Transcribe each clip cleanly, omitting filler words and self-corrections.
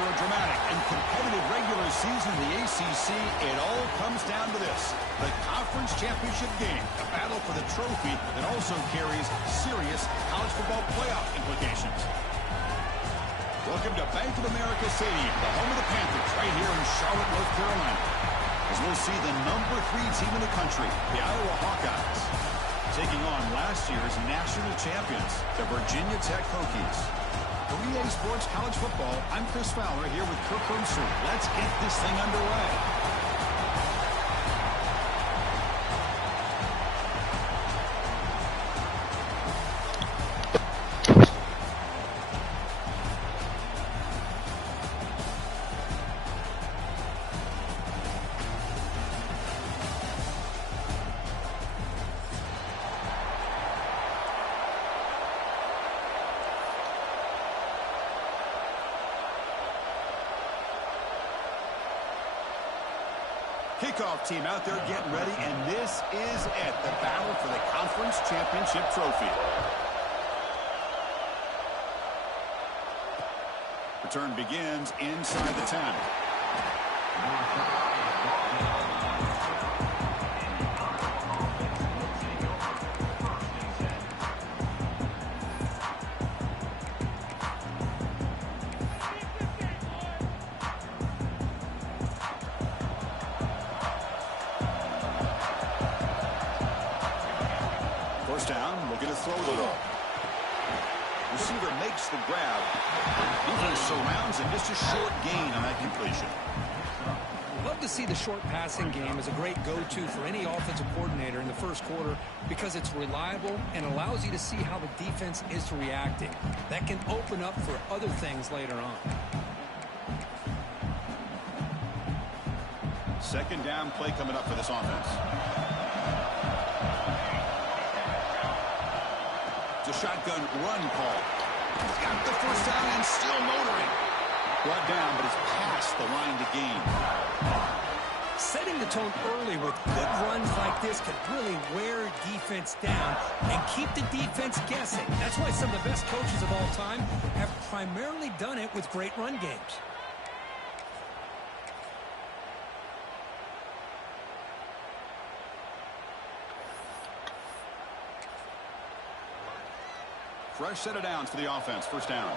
After a dramatic and competitive regular season in the ACC, it all comes down to this: the conference championship game, a battle for the trophy that also carries serious college football playoff implications. Welcome to Bank of America Stadium, the home of the Panthers, right here in Charlotte, North Carolina, as we'll see the number 3 team in the country, the Iowa Hawkeyes, taking on last year's national champions, the Virginia Tech Hokies. For EA Sports College Football, I'm Chris Fowler here with Kirk Herbstreit. Let's get this thing underway. Kickoff team out there getting ready, and this is it, the battle for the conference championship trophy. Return begins inside the 10. First down, looking to throw the ball. Receiver makes the grab. Defense surrounds and just a short gain on that completion. Love to see the short passing game as a great go-to for any offensive coordinator in the first quarter because it's reliable and allows you to see how the defense is reacting. That can open up for other things later on. Second down play coming up for this offense. It's a shotgun run call. He's got the first down and still motoring. Brought down, but it's past the line to gain. Setting the tone early with good runs like this can really wear defense down and keep the defense guessing. That's why some of the best coaches of all time have primarily done it with great run games. Fresh set of downs for the offense. First down.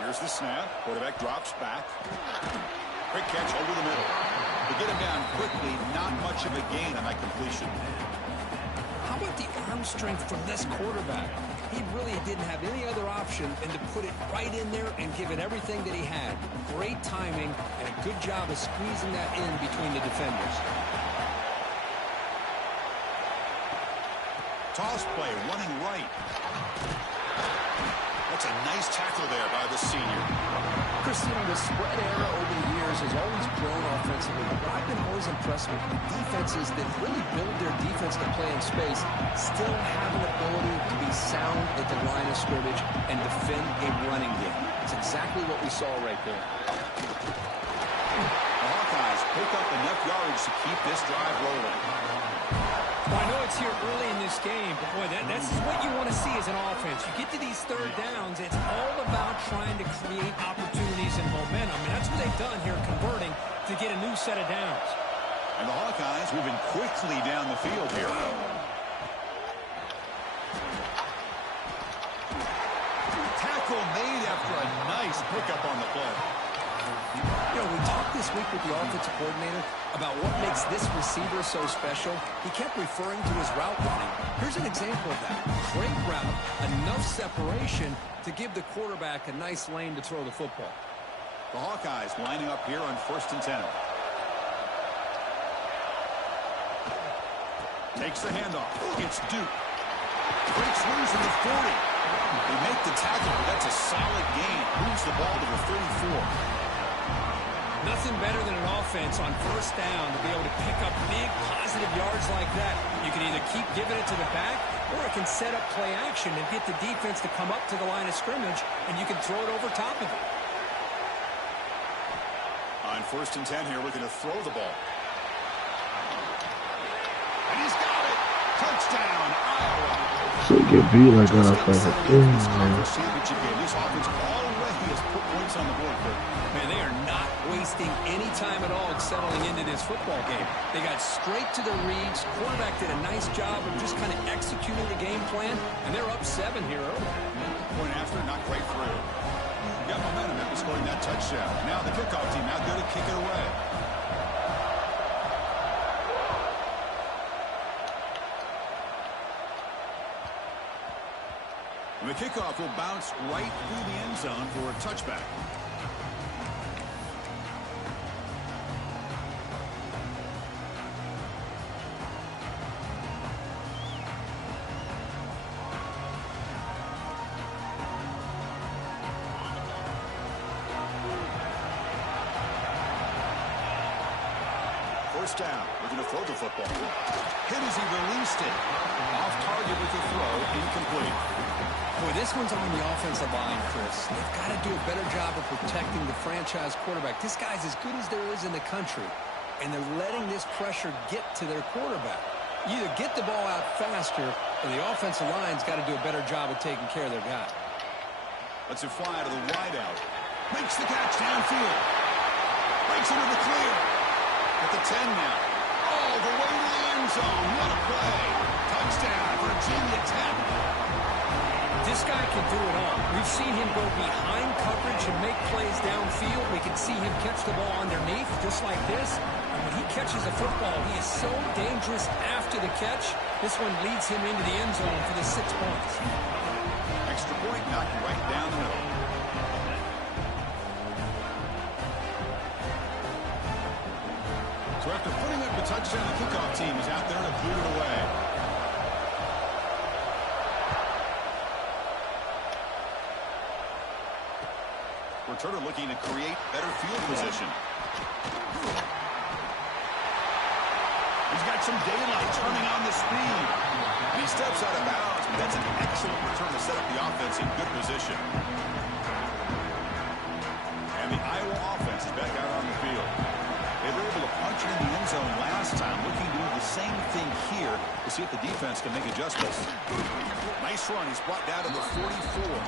Here's the snap. Quarterback drops back. Quick catch over the middle. To get him down quickly, not much of a gain on that completion. How about the arm strength from this quarterback? He really didn't have any other option than to put it right in there and give it everything that he had. Great timing and a good job of squeezing that in between the defenders. Toss play, running right. That's a nice tackle there by the senior. Chris, the spread era over the years has always grown offensively. But I've been always impressed with defenses that really build their defense to play in space, still have an ability to be sound at the line of scrimmage and defend a running game. It's exactly what we saw right there. The Hawkeyes pick up enough yardage to keep this drive rolling. Well, I know it's here early in this game, but boy, that's what you want to see as an offense. You get to these third downs, it's all about trying to create opportunities and momentum. And that's what they've done here, converting to get a new set of downs. And the Hawkeyes moving quickly down the field here. Tackle made after a nice pickup on the play. We talked this week with the offensive coordinator about what makes this receiver so special. He kept referring to his route running. Here's an example of that. Great route, enough separation to give the quarterback a nice lane to throw the football. The Hawkeyes lining up here on 1st and 10. Takes the handoff. It's Duke. Breaks loose in the 40. They make the tackle, but that's a solid gain. Moves the ball to the 34. Nothing better than an offense on first down to be able to pick up big positive yards like that. You can either keep giving it to the back, or it can set up play action and get the defense to come up to the line of scrimmage, and you can throw it over top of it. On 1st and 10 here, we're going to throw the ball. And he's got it. Touchdown, Iowa. Shit get beat like that, I feel like a thing, This man. conference championship game, this offense already has put points on the board. Man, they are not wasting any time at all settling into this football game. They got straight to their reads. Quarterback did a nice job of just kind of executing the game plan, and they're up 7 here early. Point after, not quite through. Got momentum after scoring that touchdown. Now the kickoff team out there to kick it away. And the kickoff will bounce right through the end zone for a touchback. First down, looking to throw the football. Hit as he released it. Off target with the throw, incomplete. Boy, this one's on the offensive line, Chris. They've got to do a better job of protecting the franchise quarterback. This guy's as good as there is in the country, and they're letting this pressure get to their quarterback. You either get the ball out faster, or the offensive line's got to do a better job of taking care of their guy. Lets it fly to the wideout. Makes the catch downfield. Breaks into the clear. At the 10 now. All the way to the end zone. What a play. Touchdown, Virginia Tech. This guy can do it all. We've seen him go behind coverage and make plays downfield. We can see him catch the ball underneath, just like this. And when he catches a football, he is so dangerous after the catch. This one leads him into the end zone for the 6 points. Extra point knocked right down the middle. So after putting up the touchdown, the kickoff team is out there to boot it away. Returner looking to create better field position. He's got some daylight turning on the speed. And he steps out of bounds, but that's an excellent return to set up the offense in good position. And the Iowa offense is back out on the field. They were able to punch it in the end zone last time, looking to do the same thing here to see if the defense can make adjustments. Nice run. He's brought down to the 44.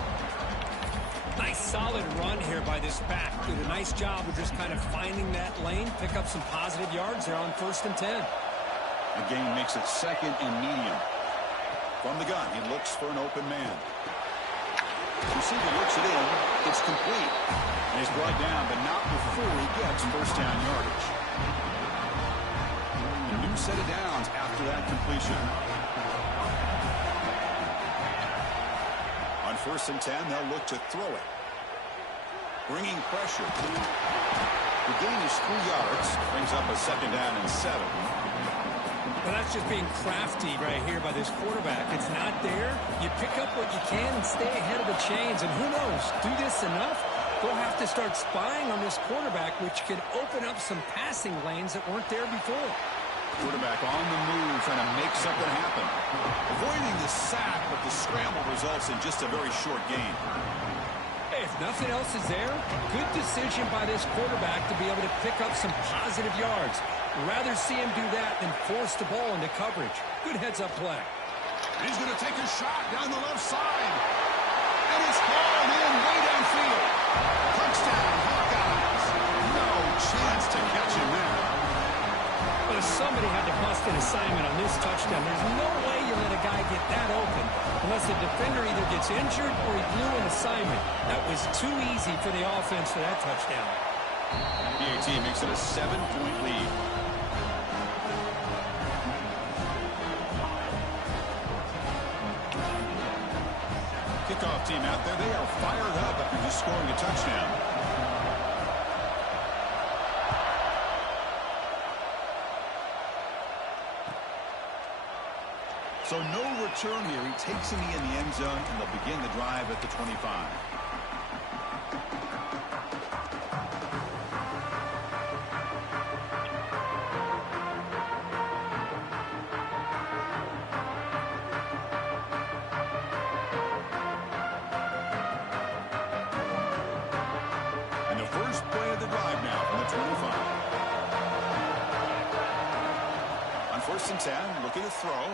Nice solid run here by this back. Did a nice job of just kind of finding that lane, pick up some positive yards there on 1st and 10. The game makes it 2nd and medium. From the gun, he looks for an open man. Receiver looks it in. It's complete. And he's brought down, but not before he gets first down yardage. A new set of downs after that completion. On 1st and 10, they'll look to throw it. Bringing pressure. The gain is 3 yards. Brings up a 2nd down and 7. Well, that's just being crafty right here by this quarterback. It's not there. You pick up what you can and stay ahead of the chains. And who knows, do this enough, they'll have to start spying on this quarterback, which can open up some passing lanes that weren't there before. Quarterback on the move, trying to make something happen. Avoiding the sack, but the scramble results in just a very short gain. Hey, if nothing else is there, good decision by this quarterback to be able to pick up some positive yards. Rather see him do that than force the ball into coverage. Good heads-up play. He's going to take a shot down the left side. And it's hauled in way downfield. Touchdown, Hawkeyes. No chance to catch him there. But if somebody had to bust an assignment on this touchdown, there's no way you let a guy get that open unless the defender either gets injured or he blew an assignment. That was too easy for the offense for that touchdown. PAT makes it a 7-point lead. Kickoff team out there, they are fired up after just scoring a touchdown. So no return here. He takes him in the end zone, and they'll begin the drive at the 25. And the first play of the drive now from the 25. On First and 10, looking to throw. And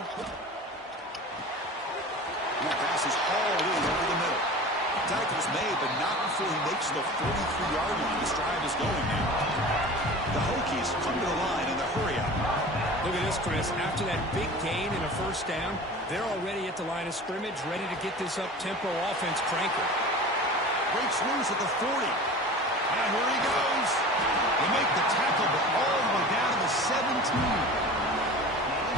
that pass is hauled in over the middle. Tackle's made, but not before he makes the 43-yard line. This drive is going now. The Hokies come to the line in the hurry-up. Look at this, Chris. After that big gain and a first down, they're already at the line of scrimmage, ready to get this up-tempo offense cranking. Breaks loose at the 40. And here he goes. They make the tackle, but all the way down to the 17.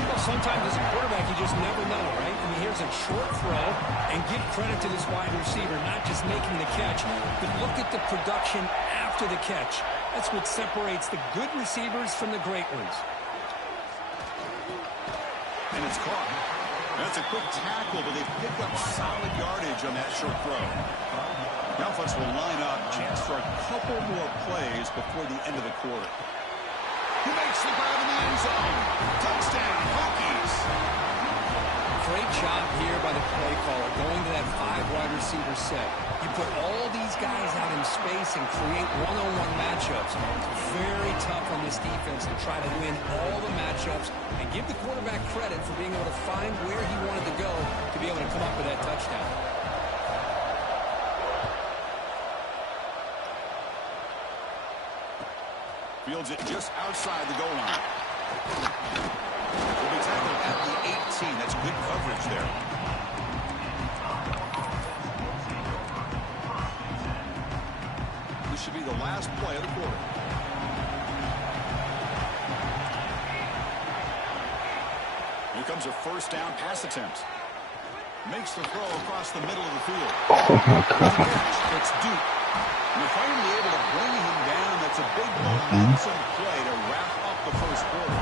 Well, sometimes as a quarterback, you just never know, right? I mean, here's a short throw, and give credit to this wide receiver, not just making the catch, but look at the production after the catch. That's what separates the good receivers from the great ones. And it's caught. That's a quick tackle, but they pick up solid yardage on that short throw. The offense will line up. Chance for a couple more plays before the end of the quarter. He makes the grab in the end zone. Touchdown, Hokies. Great job here by the play caller, going to that 5-wide receiver set. You put all these guys out in space and create one-on-one matchups. It's very tough on this defense to try to win all the matchups and give the quarterback credit for being able to find where he wanted to go to be able to come up with that touchdown. Fields it just outside the goal line. Will be tackled at the 18. That's good coverage there. This should be the last play of the quarter. Here comes a first down pass attempt. Makes the throw across the middle of the field. It's Duke. And they're finally able to bring him down. That's a big momentum play to wrap up the first quarter.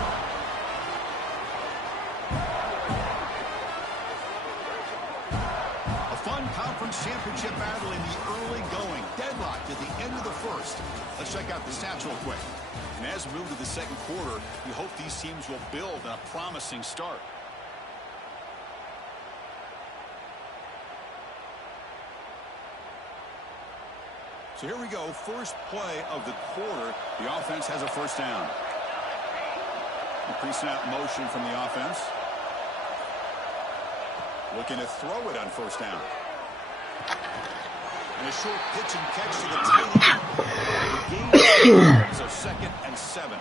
A fun conference championship battle in the early going. Deadlocked at the end of the first. Let's check out the stats real quick. And as we move to the second quarter, we hope these teams will build on a promising start. So here we go, first play of the quarter. The offense has a first down. A pre-snap motion from the offense. Looking to throw it on first down. And a short pitch and catch to the tail end. So 2nd and 7.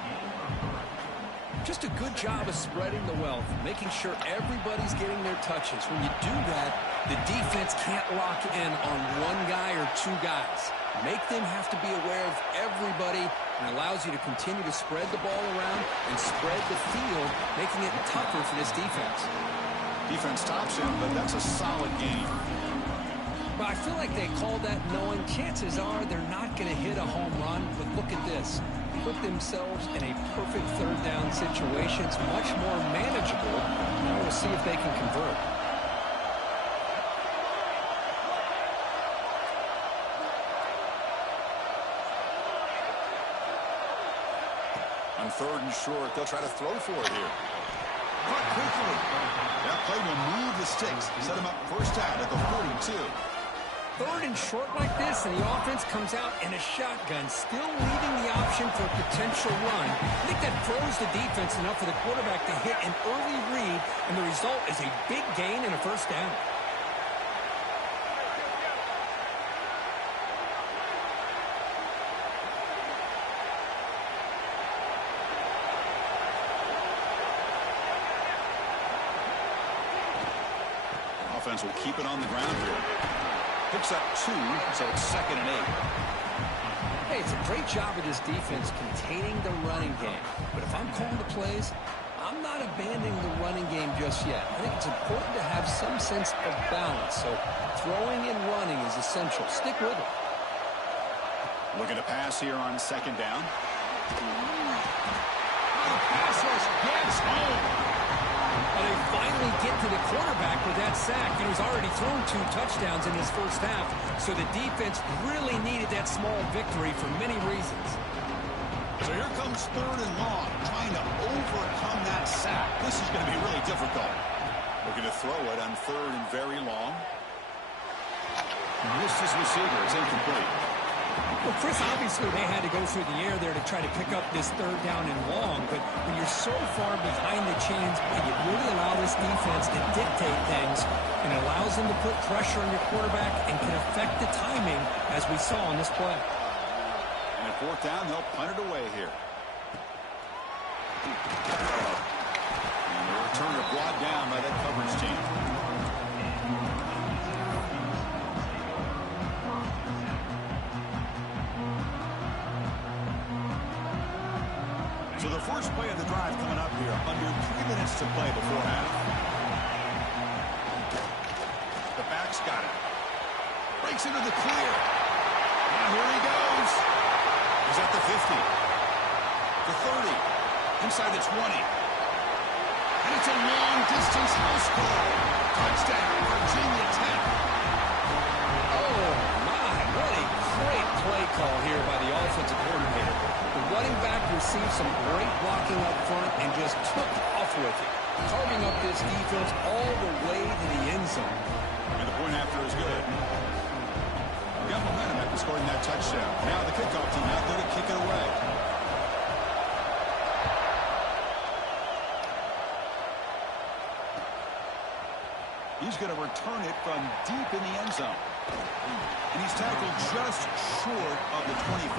Just a good job of spreading the wealth, making sure everybody's getting their touches. When you do that, the defense can't lock in on one guy or two guys. Make them have to be aware of everybody, and allows you to continue to spread the ball around and spread the field, making it tougher for this defense. Defense stops him, but that's a solid game. But I feel like they called that knowing chances are they're not going to hit a home run, but look at this. Put themselves in a perfect third down situation. It's much more manageable. Now we'll see if they can convert. On 3rd and short, they'll try to throw for it here. Caught quickly. That play will move the sticks. Set him up first down at the 42. 3rd and short like this, and the offense comes out in a shotgun, still leaving the option for a potential run. I think that throws the defense enough for the quarterback to hit an early read, and the result is a big gain and a first down. Offense will keep it on the ground here. Picks up 2, so it's 2nd and 8. Hey, it's a great job of this defense containing the running game. But if I'm calling the plays, I'm not abandoning the running game just yet. I think it's important to have some sense of balance. So throwing and running is essential. Stick with it. Looking to pass here on 2nd down. Pass rush gets home. They finally get to the quarterback with that sack. And he's already thrown 2 touchdowns in his first half. So the defense really needed that small victory for many reasons. So here comes 3rd and long, trying to overcome that sack. This is going to be really difficult. Looking to throw it on 3rd and very long. Missed his receiver. It's incomplete. Well, Chris, obviously they had to go through the air there to try to pick up this 3rd down and long. But when you're so so far behind the chains, but you really allow this defense to dictate things, and it allows them to put pressure on your quarterback and can affect the timing, as we saw on this play. And at fourth down, they'll punt it away here. And the returner brought down by that coverage team. So the first play of the drive coming up here. Under 3 minutes to play before half. The back's got it. Breaks into the clear. Now here he goes. He's at the 50. The 30. Inside the 20. And it's a long-distance house call. Touchdown, Virginia Tech. Oh, my. What a great play call here by the offensive coordinator. The running back received some great blocking up front and just took off with it, carving up this defense all the way to the end zone. And the point after is good. We got momentum after scoring that touchdown. Now the kickoff team out there to kick it away. He's going to return it from deep in the end zone. And he's tackled just short of the 25.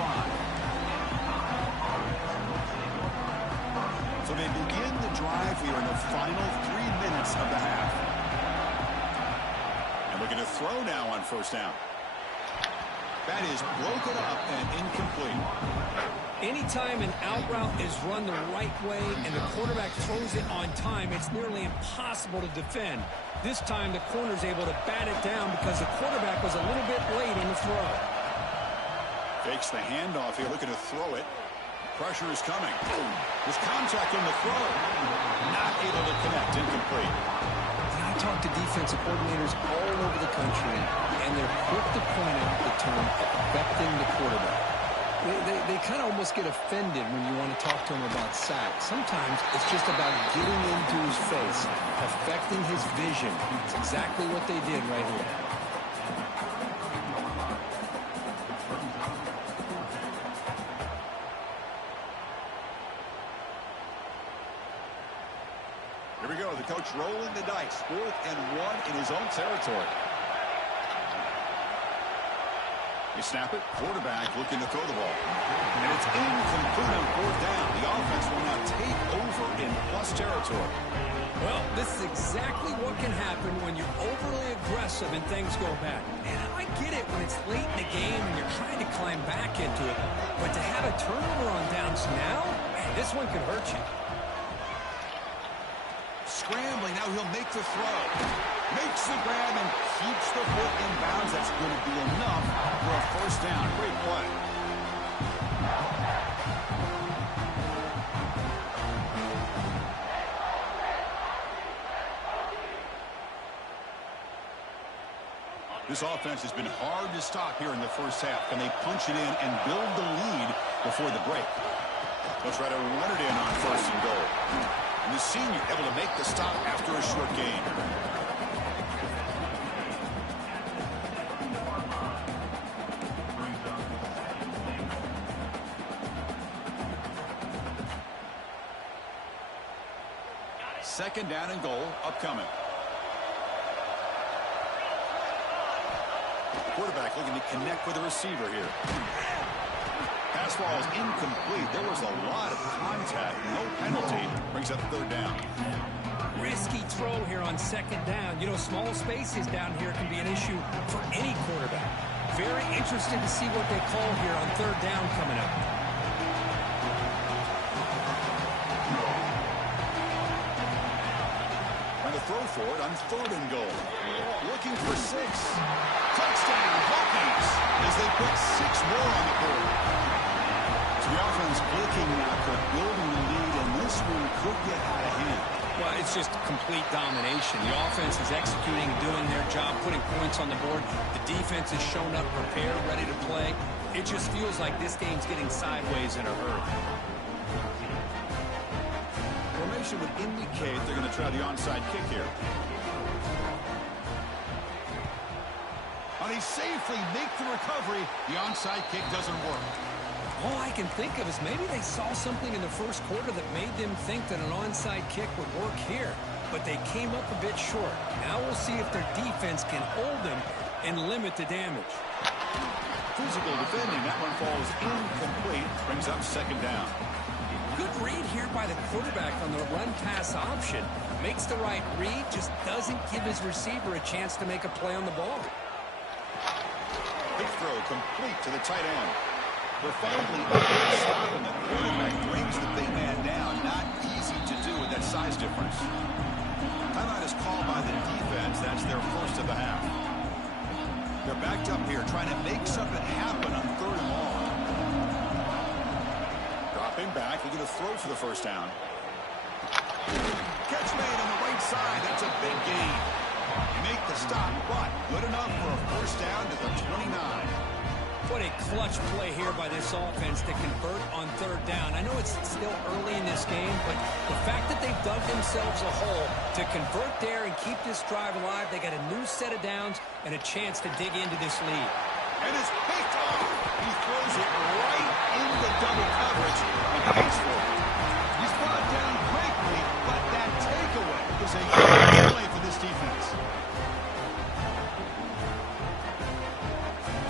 So they begin the drive here in the final 3 minutes of the half. And looking to throw now on first down. That is broken up and incomplete. Anytime an out route is run the right way and the quarterback throws it on time, it's nearly impossible to defend. This time the corner's able to bat it down because the quarterback was a little bit late in the throw. Fakes the handoff here, looking to throw it. Pressure is coming. There's contact on the throw. Not able to connect, incomplete. And I talk to defensive coordinators all over the country, and they're quick to point out the term affecting the quarterback. They kind of almost get offended when you want to talk to them about sacks. Sometimes it's just about getting into his face, affecting his vision. It's exactly what they did right here. Here we go. The coach rolling the dice. 4th and 1 in his own territory. They snap it. Quarterback looking to throw the ball. And it's incomplete on 4th down. The offense will now take over in plus territory. Well, this is exactly what can happen when you're overly aggressive and things go bad. And I get it when it's late in the game and you're trying to climb back into it. But to have a turnover on downs now, man, this one could hurt you. Scrambling, now he'll make the throw. Makes the grab and keeps the foot in bounds. That's going to be enough for a first down. Great play. This offense has been hard to stop here in the first half. Can they punch it in and build the lead before the break? They'll try to run it in on 1st and goal. And the senior able to make the stop after a short gain. Second down and goal upcoming. Quarterback looking to connect with the receiver here. Pass ball is incomplete. There was a lot of contact. No penalty. Brings up 3rd down. Risky throw here on 2nd down. You know, small spaces down here can be an issue for any quarterback. Very interested to see what they call here on 3rd down coming up. And the throw for it on 3rd and goal. Looking for 6. Touchdown, Hokies, as they put 6 more on the board. So the offense clicking after building the lead, and this one could get out of hand. Well, it's just complete domination. The offense is executing and doing their job, putting points on the board. The defense has shown up, prepared, ready to play. It just feels like this game's getting sideways in a hurry. Formation would indicate they're going to try the onside kick here. And he safely makes the recovery. The onside kick doesn't work. All I can think of is maybe they saw something in the first quarter that made them think that an onside kick would work here. But they came up a bit short. Now we'll see if their defense can hold them and limit the damage. Physical defending. That one falls incomplete. Brings up second down. Good read here by the quarterback on the run-pass option. Makes the right read, just doesn't give his receiver a chance to make a play on the ball. Big throw complete to the tight end. They're finally able to stop him. The quarterback brings the big man down. Not easy to do with that size difference. Timeout is called by the defense. That's their first of the half. They're backed up here trying to make something happen on third and long. Dropping back. They're going to throw for the first down. Catch made on the right side. That's a big gain. They make the stop, but good enough for a first down to the 29. What a clutch play here by this offense to convert on third down. I know it's still early in this game, but the fact that they've dug themselves a hole to convert there and keep this drive alive, they got a new set of downs and a chance to dig into this lead. And it's picked off. He throws it right into double coverage and pays for it. He's brought down quickly, but that takeaway is a good play for this defense.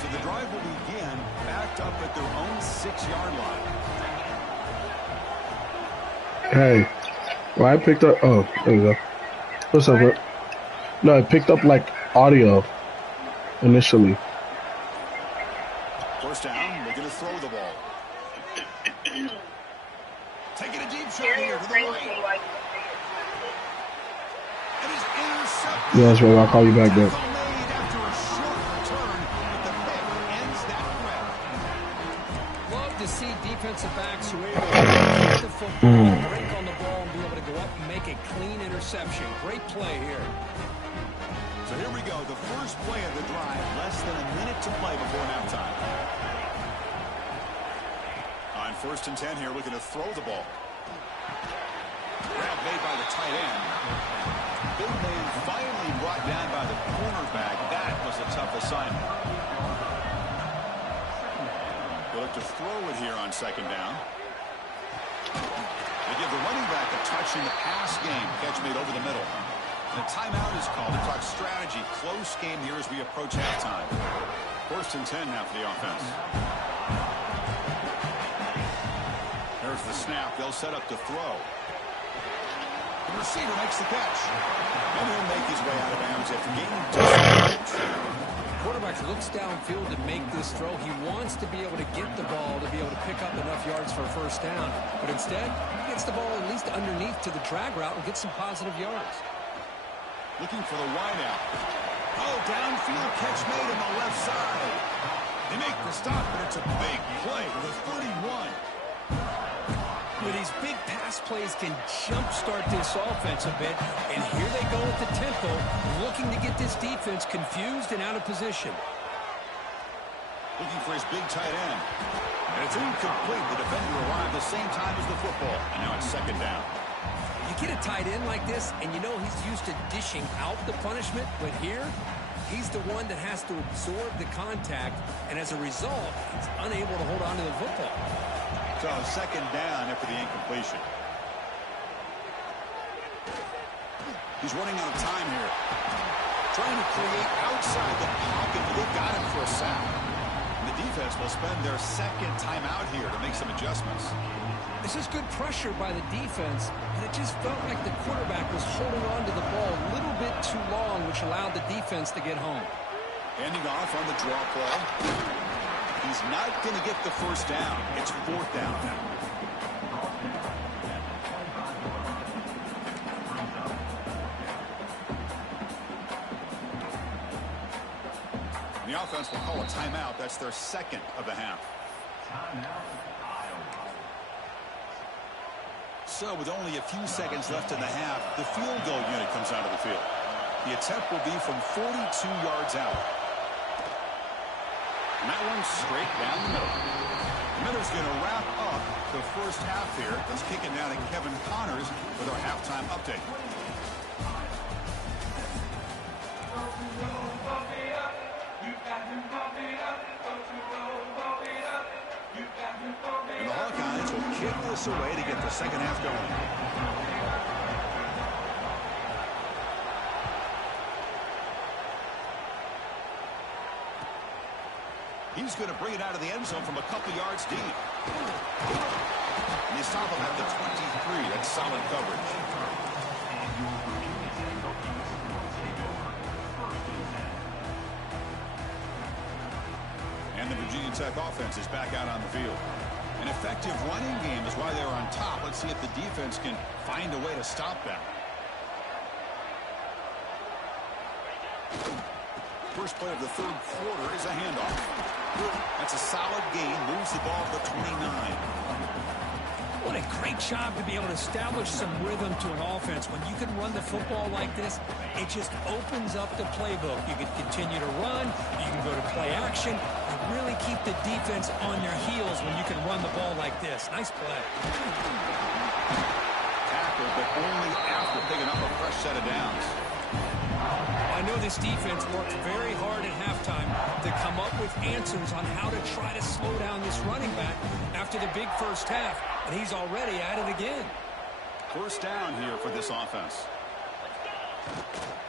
So the drive will begin backed up at their own 6-yard line. Hey, well, I picked up. Oh, there you go. What's up, bro? No, I picked up like audio initially. First down, they're going to throw the ball. Taking a deep shot here to the right. It is intercepted. Yeah, that's right. I'll call you back there. Made after a short return, but the pick ends that threat. Love to see defensive backs who are able to get the football, break on the ball, and be able to go up and make a clean interception. Great play here. So here we go, the first play of the drive, less than a minute to play before halftime. On 1st and 10 here, looking to throw the ball. Grab made by the tight end. Big man finally brought down by the cornerback. That was a tough assignment. They look to throw it here on 2nd down. They give the running back a touch in the pass game. Catch made over the middle. And a timeout is called to talk strategy. Close game here as we approach halftime. 1st and 10 now for the offense. There's the snap. They'll set up to throw. The receiver makes the catch. And he'll make his way out of bounds after gaining 2 yards. Quarterback looks downfield to make this throw. He wants to be able to get the ball to be able to pick up enough yards for a first down. But instead, he gets the ball at least underneath to the drag route and gets some positive yards. Looking for the wide out. Oh, downfield catch made on the left side. They make the stop, but it's a big play for the 31. With these big pass plays can jumpstart this offense a bit. And here they go at the tempo, looking to get this defense confused and out of position. Looking for his big tight end. And it's incomplete. The defender arrived the same time as the football. And now it's 2nd down. You get a tight end like this, and you know he's used to dishing out the punishment. But here, he's the one that has to absorb the contact. And as a result, he's unable to hold on to the football. So 2nd down after the incompletion. He's running out of time here. Trying to create outside the pocket, but they've got him for a sack. And the defense will spend their 2nd timeout here to make some adjustments. This is good pressure by the defense, and it just felt like the quarterback was holding on to the ball a little bit too long, which allowed the defense to get home. Handing off on the draw play. He's not going to get the first down. It's 4th down now. The offense will call a timeout. That's their 2nd of the half. So with only a few seconds left in the half, the field goal unit comes out of the field. The attempt will be from 42 yards out. And that one's straight down the middle. The Miners going to wrap up the first half here. Let's kick it down to Kevin Connors with our halftime update. And the Hawkeyes will kick this away to get the second half going. He's going to bring it out of the end zone from a couple yards deep. And you stop him at the 23. That's solid coverage. And the Virginia Tech offense is back out on the field. An effective running game is why they're on top. Let's see if the defense can find a way to stop them. First play of the third quarter is a handoff. That's a solid gain. Moves the ball to the 29. What a great job to be able to establish some rhythm to an offense. When you can run the football like this, it just opens up the playbook. You can continue to run. You can go to play action. And really keep the defense on your heels when you can run the ball like this. Nice play. Tackle, but only after picking up a fresh set of downs. I know this defense worked very hard at halftime to come up with answers on how to try to slow down this running back after the big first half, and he's already at it again. First down here for this offense.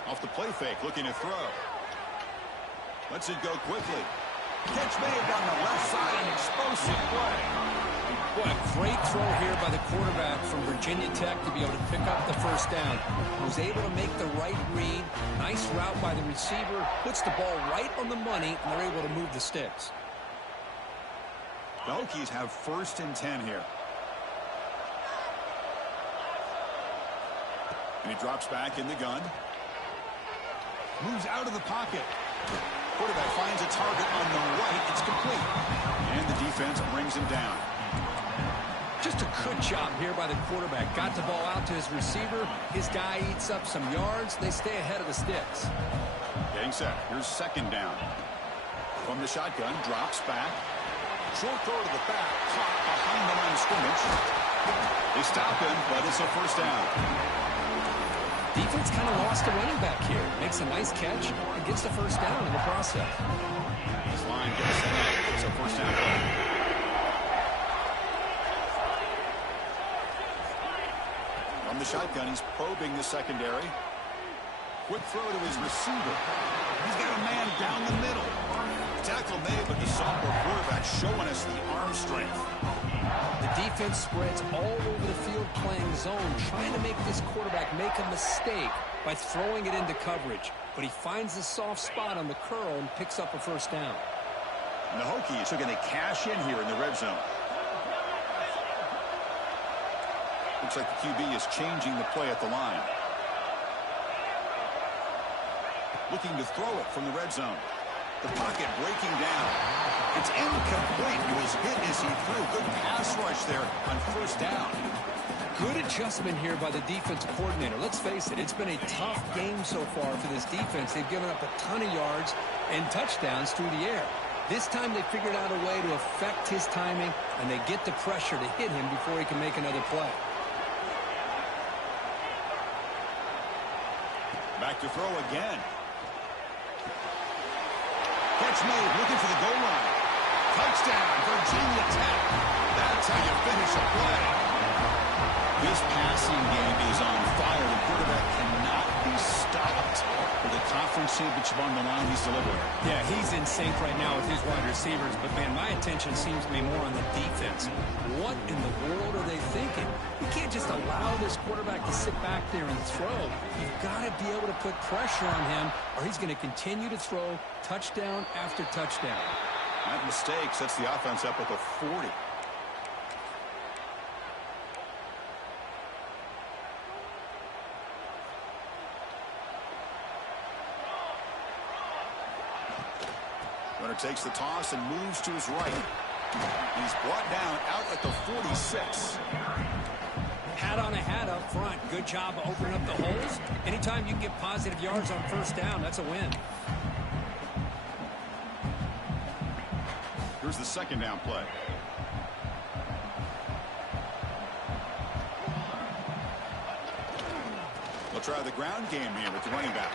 Off the play fake, looking to throw. Lets it go quickly. Catch made down the left side, an explosive play. What a great throw here by the quarterback from Virginia Tech to be able to pick up the first down. Was able to make the right read. Nice route by the receiver. Puts the ball right on the money, and they're able to move the sticks. The Hokies have 1st and 10 here. And he drops back in the gun. Moves out of the pocket. Quarterback finds a target on the right. It's complete. And the defense brings him down. Just a good job here by the quarterback. Got the ball out to his receiver. His guy eats up some yards. They stay ahead of the sticks. Getting set. Here's second down. From the shotgun, drops back. Short throw to the back. Caught behind the line of scrimmage. They stop him, but it's a first down. Defense kind of lost the running back here. Makes a nice catch and gets the first down in the process. This line gets set up. It's a first down play. From the shotgun, he's probing the secondary. Quick throw to his receiver. He's got a man down the middle. Tackle made, but the sophomore quarterback showing us the arm strength. The defense spreads all over the field playing zone, trying to make this quarterback make a mistake by throwing it into coverage. But he finds the soft spot on the curl and picks up a first down. And the Hokies are going to cash in here in the red zone. Looks like the QB is changing the play at the line. Looking to throw it from the red zone. The pocket breaking down. It's incomplete. He was hit as he threw. Good pass rush there on first down. Good adjustment here by the defense coordinator. Let's face it, it's been a tough game so far for this defense. They've given up a ton of yards and touchdowns through the air. This time they figured out a way to affect his timing, and they get the pressure to hit him before he can make another play. Back to throw again. Catch made, looking for the goal line. Touchdown, Virginia Tech. That's how you finish a play. This passing game is on fire. The quarterback cannot be stopped. With the conference championship on the line, he's delivering. Yeah, he's in sync right now with his wide receivers, but man, my attention seems to be more on the defense. What in the world are they thinking? You can't just allow this quarterback to sit back there and throw. You've got to be able to put pressure on him, or he's going to continue to throw touchdown after touchdown. That mistake sets the offense up at the 40. Runner takes the toss and moves to his right. He's brought down out at the 46. Hat on a hat up front. Good job of opening up the holes. Anytime you can get positive yards on first down, that's a win. Here's the second down play. They'll try the ground game here with the running back.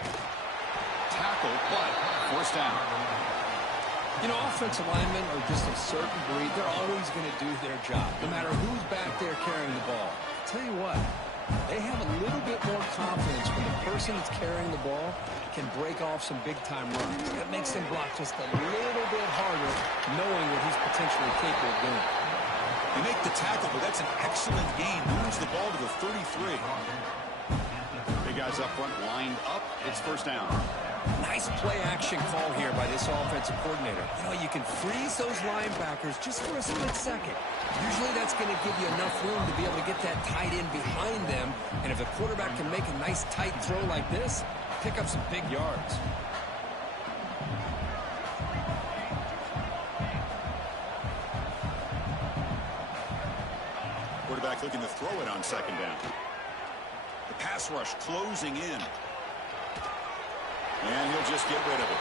Tackle, but first down. You know, offensive linemen are just a certain breed. They're always going to do their job, no matter who's back there carrying the ball. Tell you what, they have a little bit more confidence when the person that's carrying the ball can break off some big-time runs. That makes them block just a little bit harder, knowing what he's potentially capable of doing. They make the tackle, but that's an excellent gain. Moves the ball to the 33. Big guys up front, lined up. It's first down. Nice play-action call here by this offensive coordinator. You know, you can freeze those linebackers just for a split second. Usually that's going to give you enough room to be able to get that tight end behind them. And if the quarterback can make a nice tight throw like this, pick up some big yards. Quarterback looking to throw it on second down. The pass rush closing in. And he'll just get rid of it.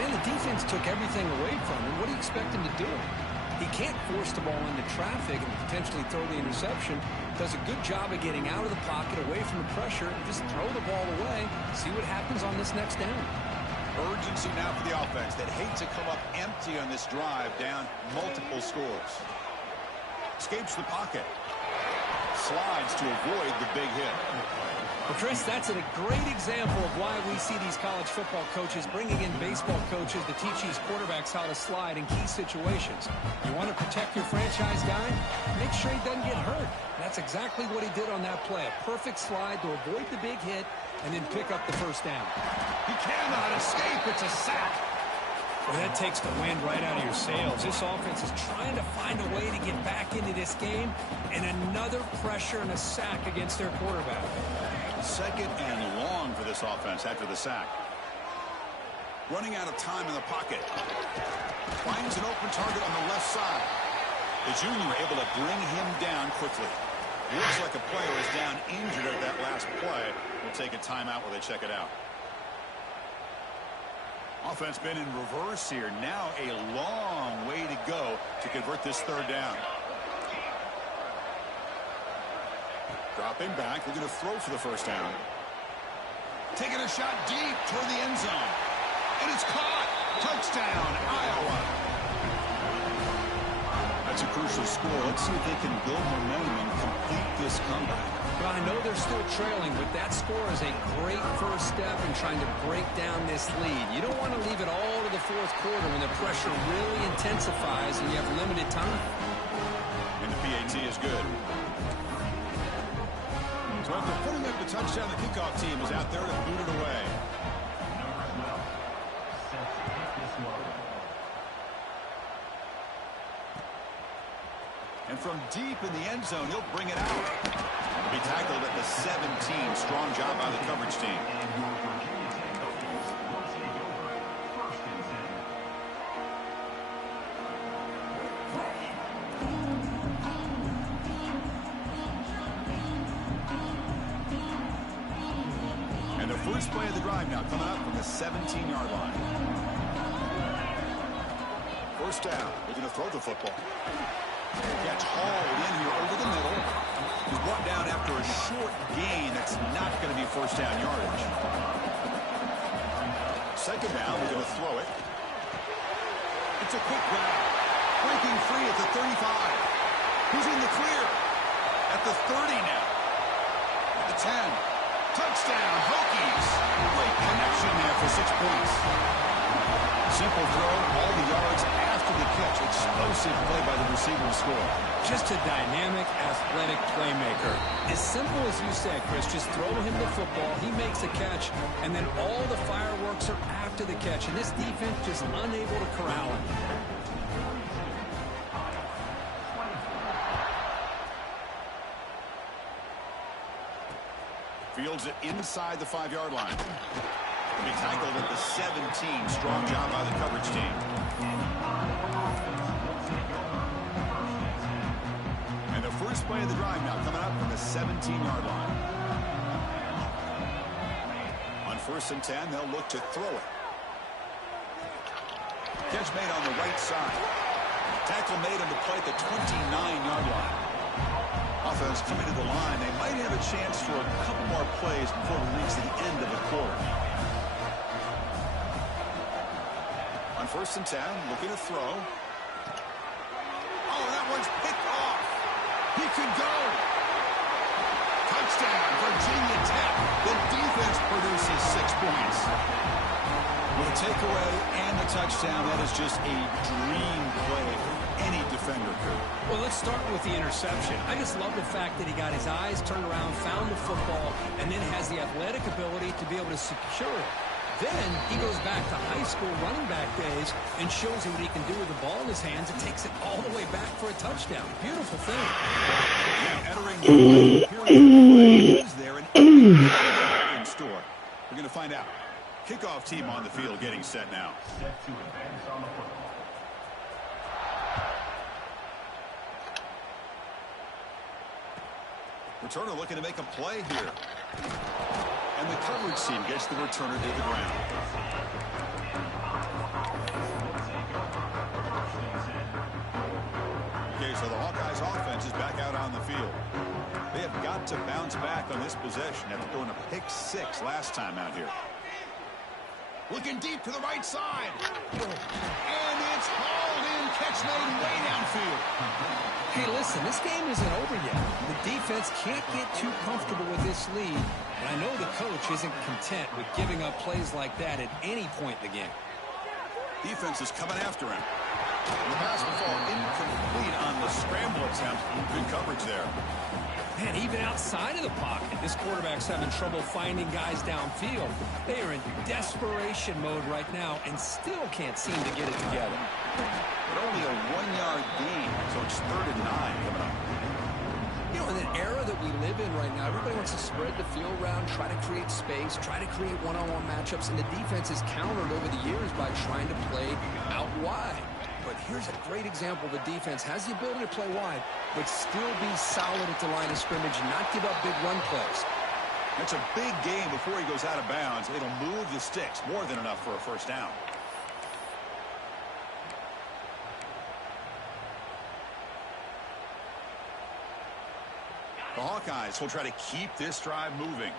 Man, the defense took everything away from him. What do you expect him to do? He can't force the ball into traffic and potentially throw the interception. Does a good job of getting out of the pocket, away from the pressure, and just throw the ball away. See what happens on this next down. Urgency now for the offense that hate to come up empty on this drive, down multiple scores. Escapes the pocket. Slides to avoid the big hit. Well, Chris, that's a great example of why we see these college football coaches bringing in baseball coaches to teach these quarterbacks how to slide in key situations. You want to protect your franchise guy? Make sure he doesn't get hurt. That's exactly what he did on that play. A perfect slide to avoid the big hit and then pick up the first down. He cannot escape. It's a sack. Well, that takes the wind right out of your sails. This offense is trying to find a way to get back into this game, and another pressure and a sack against their quarterback. Second and long for this offense after the sack. Running out of time in the pocket. Finds an open target on the left side. The junior able to bring him down quickly. Looks like a player is down injured at that last play. We'll take a timeout while they check it out. Offense been in reverse here. Now a long way to go to convert this third down. Dropping back, looking to throw for the first down. Taking a shot deep toward the end zone. And it's caught. Touchdown, Iowa. That's a crucial score. Let's see if they can build momentum and complete this comeback. Well, I know they're still trailing, but that score is a great first step in trying to break down this lead. You don't want to leave it all to the fourth quarter when the pressure really intensifies and you have limited time. And the PAT is good. So after putting up the touchdown, the kickoff team is out there to boot it away. And from deep in the end zone, he'll bring it out. He'll be tackled at the 17. Strong job by the coverage team. And the first play of the drive now coming up from the 17-yard line. First down. They're going to throw the football. Gets hauled in here over the middle. He's brought down after a short gain. That's not going to be first down yardage. Second down, we're going to throw it. It's a quick grab. Breaking free at the 35. Who's in the clear? At the 30 now. At the 10. Touchdown, Hokies. Great connection there for 6 points. Simple throw, all the yards after the catch. Explosive play by the receiver to score. Just a dynamic, athletic playmaker. As simple as you said, Chris, just throw him the football, he makes a catch, and then all the fireworks are after the catch. And this defense just unable to corral him. Fields it inside the 5-yard line. Will be tackled at the 17. Strong job by the coverage team. And the first play of the drive now coming up from the 17-yard line. On 1st and 10, they'll look to throw it. Catch made on the right side. Tackle made on the play at the 29-yard line. Offense coming to the line. They might have a chance for a couple more plays before we reach the end of the quarter. On first and 10, looking to throw. Oh, that one's picked off. He could go. Touchdown, Virginia Tech. The defense produces 6 points. With a takeaway and the touchdown, that is just a dream play for any defender could. Well, let's start with the interception. I just love the fact that he got his eyes turned around, found the football, and then has the athletic ability to be able to secure it. Then he goes back to high school running back days and shows you what he can do with the ball in his hands and takes it all the way back for a touchdown. Beautiful thing. Yeah, entering the period is there in store. We're going to find out. Kickoff team on the field getting set now. Returner looking to make a play here. And the coverage team gets the returner to the ground. Okay, so the Hawkeyes offense is back out on the field. They have got to bounce back on this possession after throwing a pick 6 last time out here. Looking deep to the right side. And it's hauled in. Catch made way downfield. Hey, listen, this game isn't over yet. The defense can't get too comfortable with this lead, and I know the coach isn't content with giving up plays like that at any point in the game. Defense is coming after him. The pass will fall incomplete on the scramble attempt. Good coverage there. Man, even outside of the pocket, this quarterback's having trouble finding guys downfield. They are in desperation mode right now and still can't seem to get it together. But only a 1-yard gain, so it's 3rd and 9 coming up. You know, in an era that we live in right now, everybody wants to spread the field around, try to create space, try to create one-on-one matchups, and the defense is countered over the years by trying to play out wide. But here's a great example. The defense has the ability to play wide, but still be solid at the line of scrimmage and not give up big run plays. It's a big game before he goes out of bounds. It'll move the sticks more than enough for a first down. The Hawkeyes will try to keep this drive moving.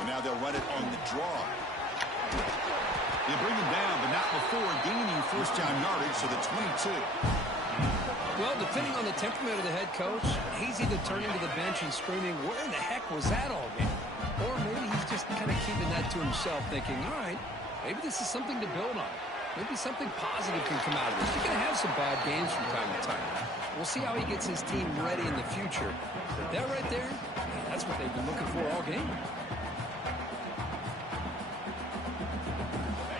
And now they'll run it on the draw. They bring him down, but not before gaining first down yardage to the 22. Well, depending on the temperament of the head coach, he's either turning to the bench and screaming, where the heck was that all game? Or maybe he's just kind of keeping that to himself, thinking, all right, maybe this is something to build on. Maybe something positive can come out of this. You're going to have some bad games from time to time. We'll see how he gets his team ready in the future. But that right there, that's what they've been looking for all game.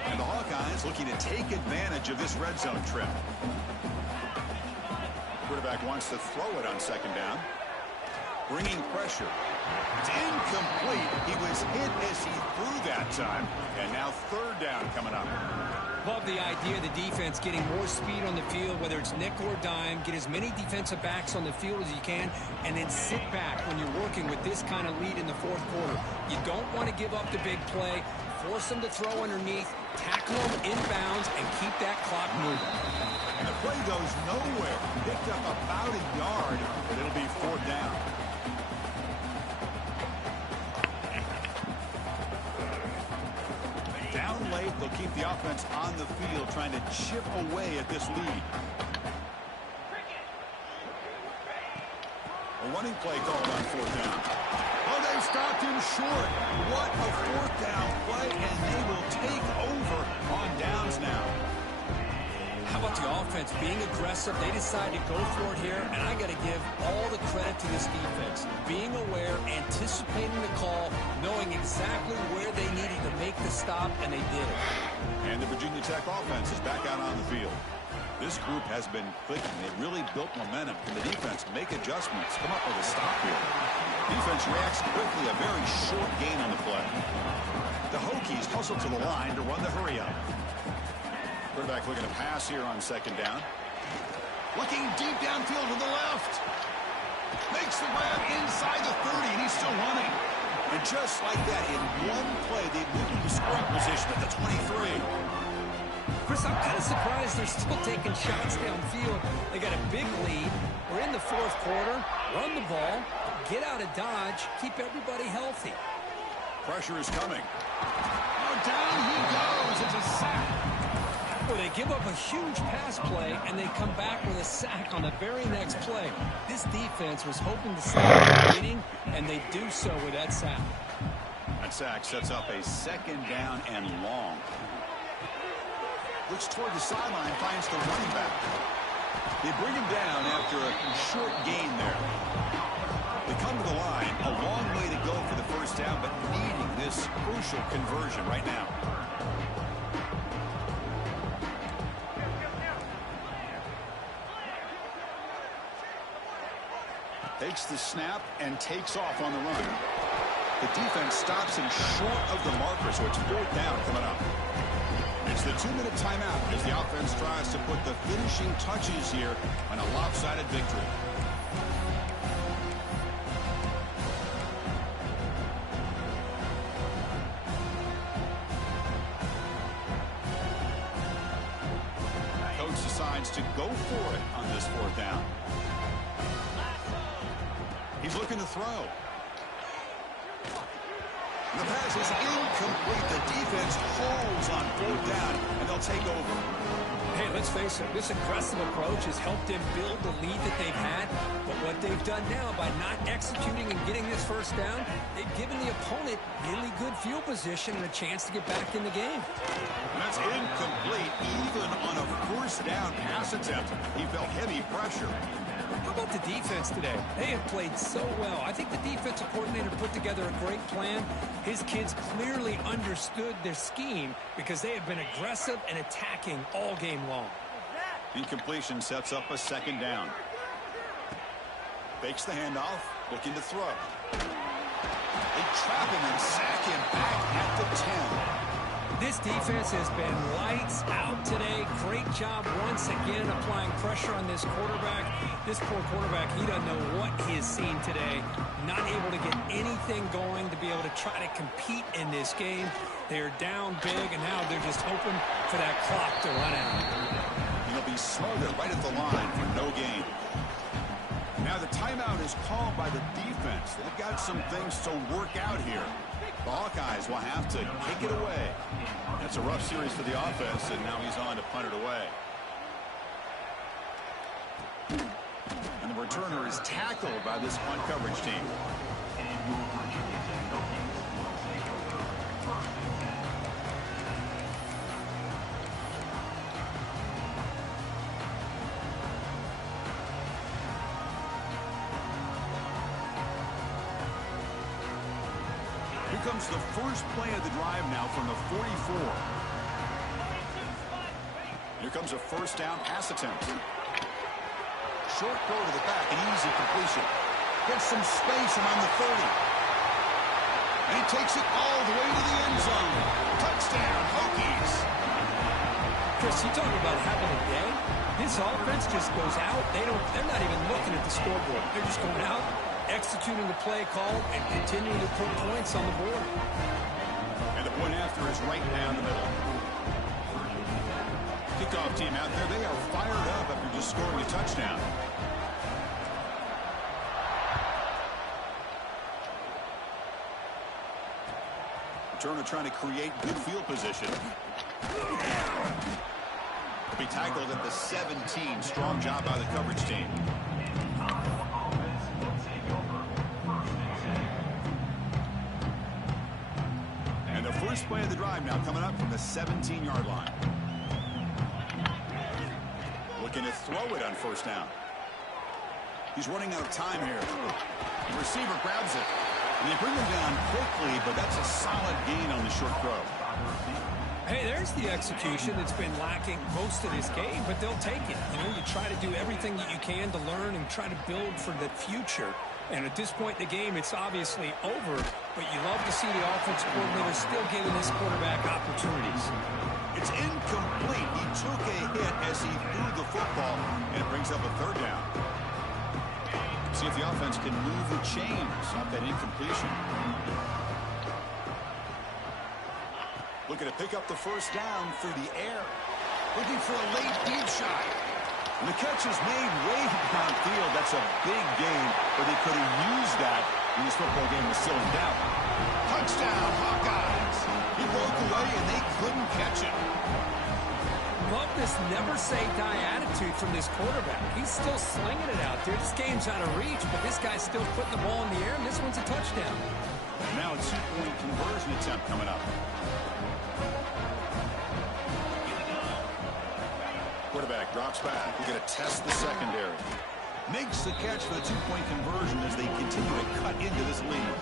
And the Hawkeyes looking to take advantage of this red zone trip. Quarterback wants to throw it on 2nd down. Bringing pressure. It's incomplete. He was hit as he threw that time. And now 3rd down coming up. Love the idea of the defense getting more speed on the field, whether it's nickel or dime. Get as many defensive backs on the field as you can, and then sit back when you're working with this kind of lead in the 4th quarter. You don't want to give up the big play. Force them to throw underneath, tackle them inbounds, and keep that clock moving. And the play goes nowhere. Picked up about a yard, but it'll be 4th down. Down late, they'll keep the offense on the field, trying to chip away at this lead. A running play called on 4th down. Oh, they stopped him short. What a 4th down play, and they will take over on downs now. How about the offense being aggressive? They decide to go for it here, and I got to give all the credit to this defense. Being aware, anticipating the call, knowing exactly where they needed to make the stop, and they did it. And the Virginia Tech offense is back out on the field. This group has been clicking. They really built momentum. Can the defense make adjustments? Come up with a stop here. Defense reacts quickly. A very short gain on the play. The Hokies hustle to the line to run the hurry up. Quarterback looking to pass here on 2nd down. Looking deep downfield to the left. Makes the grab inside the 30, and he's still running. And just like that, in one play, they moved into scoring position at the 23. Chris, I'm kind of surprised they're still taking shots downfield. They got a big lead. We're in the 4th quarter. Run the ball. Get out of Dodge. Keep everybody healthy. Pressure is coming. down he goes. It's a sack. Well, they give up a huge pass play, and they come back with a sack on the very next play. This defense was hoping to stop the leading, and they do so with that sack. That sack sets up a second down and long. Looks toward the sideline, finds the running back. They bring him down after a short gain there. They come to the line, a long way to go for the first down, but needing this crucial conversion right now. Takes the snap and takes off on the run. The defense stops him short of the marker, so it's fourth down coming up. It's the 2-minute timeout as the offense tries to put the finishing touches here on a lopsided victory. Coach decides to go for it on this fourth down. He's looking to throw. The pass is incomplete. The defense holds on fourth down, and they'll take over. Hey, let's face it, this aggressive approach has helped them build the lead that they've had. But what they've done now by not executing and getting this first down, they've given the opponent really good field position and a chance to get back in the game. And that's incomplete, even on a first down pass attempt. He felt heavy pressure. How about the defense today? They have played so well. I think the defensive coordinator put together a great plan. His kids clearly understood their scheme because they have been aggressive and attacking all game long. Incompletion sets up a second down. Fakes the handoff, looking to throw. They trap him and sack him back at the 10. This defense has been lights out today. Great job once again applying pressure on this quarterback. This poor quarterback, he doesn't know what he has seen today. Not able to get anything going to be able to try to compete in this game. They're down big, and now they're just hoping for that clock to run out. He'll be smothered right at the line for no gain. Now the timeout is called by the defense. They've got some things to work out here. The Hawkeyes will have to kick it away. That's a rough series for the offense, and now he's on to punt it away. And the returner is tackled by this punt coverage team. Here comes the first play of the drive now from the 44. Here comes a first down pass attempt. Short throw to the back, an easy completion. Gets some space around the 30. And he takes it all the way to the end zone. Touchdown, Hokies. Chris, you talk about having a day. This offense just goes out. They're not even looking at the scoreboard. They're just going out, executing the play called, and continuing to put points on the board. And the point after is right down the middle. Kickoff team out there, they are fired up after just scoring a touchdown. Turner trying to create good field position. Be tackled at the 17. Strong job by the coverage team. And the first play of the drive now coming up from the 17-yard line. Looking to throw it on first down. He's running out of time here. The receiver grabs it. And they bring him down quickly, but that's a solid gain on the short throw. Hey, there's the execution that's been lacking most of this game, but they'll take it. You know, you try to do everything that you can to learn and try to build for the future. And at this point in the game, it's obviously over, but you love to see the offensive coordinator still giving this quarterback opportunities. It's incomplete. He took a hit as he threw the football, and it brings up a third down. See if the offense can move the chains off that incompletion. Looking to pick up the first down through the air. Looking for a late deep shot. And the catch is made way downfield. That's a big gain, but they could have used that This football game was still in doubt. Touchdown, Hawkeyes. He broke away, and they couldn't catch it. Love this never-say-die attitude from this quarterback. He's still slinging it out there. This game's out of reach, but this guy's still putting the ball in the air, and this one's a touchdown. Now a 2-point conversion attempt coming up. Quarterback drops back. We're going to test the secondary. Makes the catch for the 2-point conversion as they continue to cut into this lead.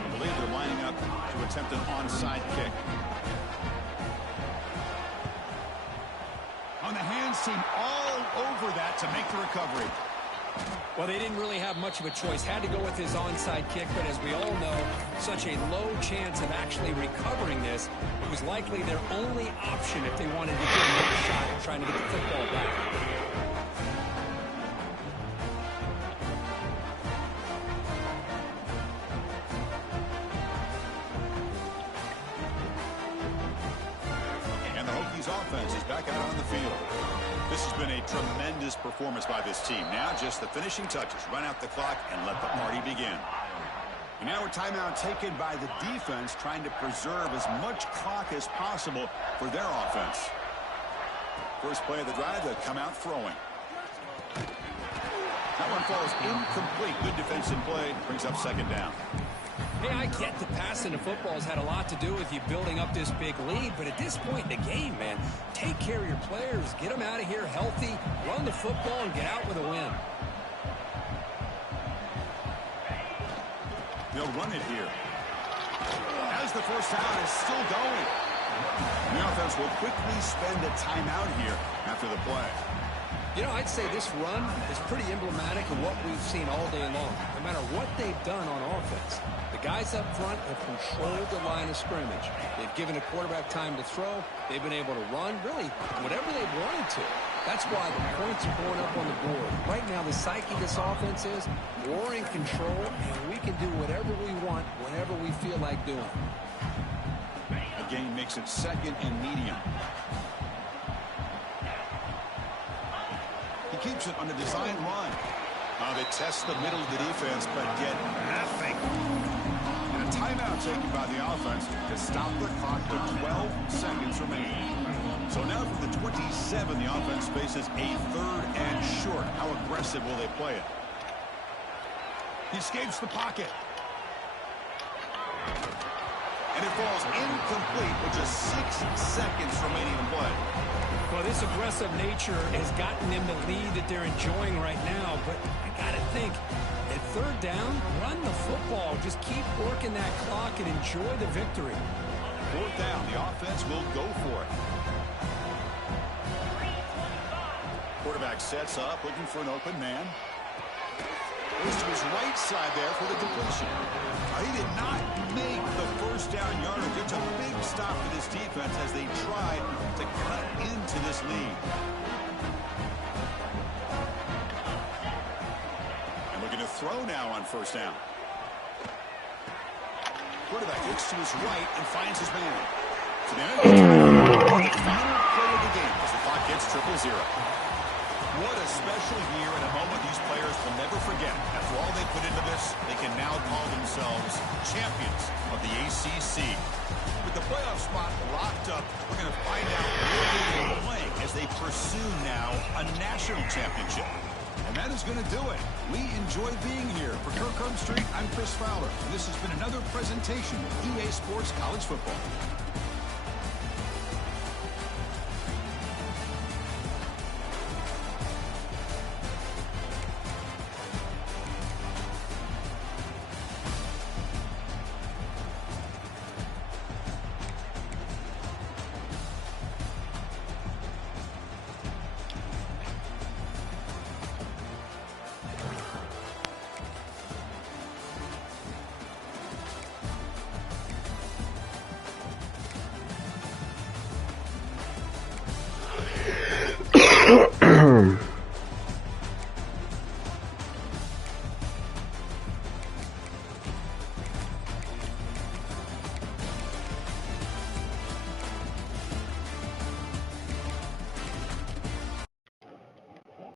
I believe they're lining up to attempt an onside kick. On the hands team all over that to make the recovery. Well, they didn't really have much of a choice. Had to go with his onside kick, but as we all know, such a low chance of actually recovering this. It was likely their only option if they wanted to get another shot at trying to get the football back. And the Hokies offense is back out on the field. This has been a tremendous performance by this team. Now just the finishing touches. Run out the clock and let the party begin. And now a timeout taken by the defense, trying to preserve as much clock as possible for their offense. First play of the drive, they'll come out throwing. That one falls incomplete. Good defensive play. Brings up second down. Hey, I get the passing the football has had a lot to do with you building up this big lead, but at this point in the game, man, take care of your players, get them out of here healthy, run the football, and get out with a win. They'll run it here. As the first down is still going. The offense will quickly spend a timeout here after the play. You know, I'd say this run is pretty emblematic of what we've seen all day long. No matter what they've done on offense, the guys up front have controlled the line of scrimmage. They've given the quarterback time to throw. They've been able to run, really, whatever they've wanted to. That's why the points are going up on the board. Right now, the psyche of this offense is we're in control, and we can do whatever we want whenever we feel like doing. The game makes it second and medium. He keeps it on the design run. They test the middle of the defense, but get nothing. And a timeout taken by the offense to stop the clock with 12 seconds remaining. So now from the 27, the offense faces a 3rd and short. How aggressive will they play it? He escapes the pocket. And it falls incomplete with just 6 seconds remaining in play. Well, this aggressive nature has gotten them the lead that they're enjoying right now, but I got to think, at 3rd down, run the football. Just keep working that clock and enjoy the victory. 4th down, the offense will go for it. Quarterback sets up, looking for an open man. Goes to his right side there for the completion. He did not make the first down yardage. It's a big stop for this defense as they try to cut into this lead. And looking to throw now on 1st down. Quarterback looks to his right and finds his man. So the final play of the game as the clock gets 0-0. What a special year and a moment these players will never forget. After all they put into this, they can now call themselves champions of the ACC. With the playoff spot locked up, we're going to find out where they will play as they pursue now a national championship. And that is going to do it. We enjoy being here. For Kirk Herbstreit, I'm Chris Fowler. And this has been another presentation of EA Sports College Football.